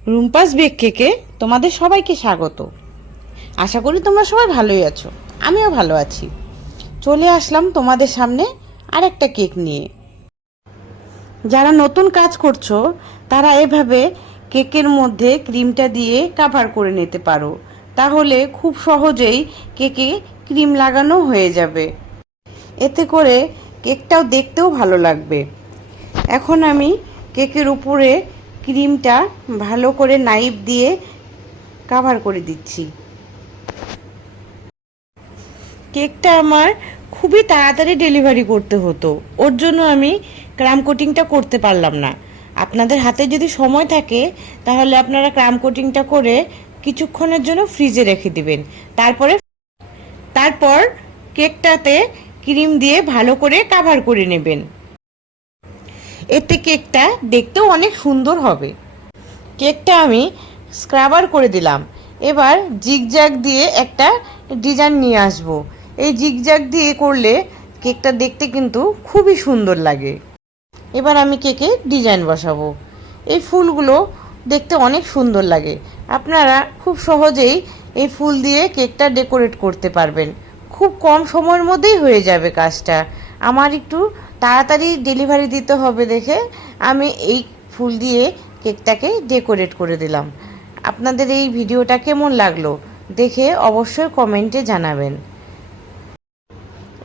Rumpa's bake কেকে তোমাদের সবাইকে স্বাগত। আশা করি তোমরা সবাই ভালোই আছো, আমিও ভালো আছি। চলে আসলাম তোমাদের সামনে আর একটা কেক নিয়ে। যারা নতুন কাজ করছো তারা এভাবে কেকের মধ্যে ক্রিমটা দিয়ে কভার করে নিতে পারো, তাহলে খুব সহজেই কেকে ক্রিম লাগানো হয়ে যাবে। এতে করে কেকটাও দেখতেও ভালো লাগবে। এখন আমি কেকের উপরে ক্রিমটা ভালো করে নাইফ দিয়ে কভার করে দিচ্ছি। কেকটা আমার খুবই তাড়াতাড়ি ডেলিভারি করতে হতো, ওর জন্য আমি ক্রাম কোটিংটা করতে পারলাম না। আপনাদের হাতে যদি সময় থাকে তাহলে আপনারা ক্রাম কোটিংটা করে কিছুক্ষণের জন্য ফ্রিজে রেখে দিবেন। তারপর কেকটাতে ক্রিম দিয়ে ভালো করে কভার করে নেবেন। এতে কেকটা দেখতেও অনেক সুন্দর হবে। কেকটা আমি স্ক্রাবার করে দিলাম। এবার জিগজ্যাগ দিয়ে একটা ডিজাইন নিয়ে আসব। এই জিগজ্যাগ দিয়ে করলে কেকটা দেখতে কিন্তু খুবই সুন্দর লাগে। এবার আমি কেকে ডিজাইন বসাবো। এই ফুলগুলো দেখতে অনেক সুন্দর লাগে। আপনারা খুব সহজেই এই ফুল দিয়ে কেকটা ডেকোরেট করতে পারবেন। খুব কম সময়ের মধ্যেই হয়ে যাবে কাজটা। আমার একটু তাড়াতাড়ি ডেলিভারি দিতে হবে দেখে আমি এই ফুল দিয়ে কেকটাকে ডেকোরেট করে দিলাম। আপনাদের এই ভিডিওটা কেমন লাগলো দেখে অবশ্যই কমেন্টে জানাবেন।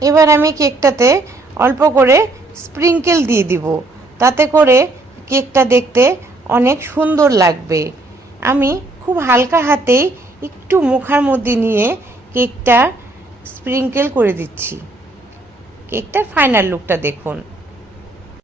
এবার আমি কেকটাতে অল্প করে স্প্রিঙ্কেল দিয়ে দিব, তাতে করে কেকটা দেখতে অনেক সুন্দর লাগবে। আমি খুব হালকা হাতেই একটু মুখার মধ্যে নিয়ে কেকটা স্প্রিঙ্কেল করে দিচ্ছি। কেকটার ফাইনাল লুকটা দেখুন।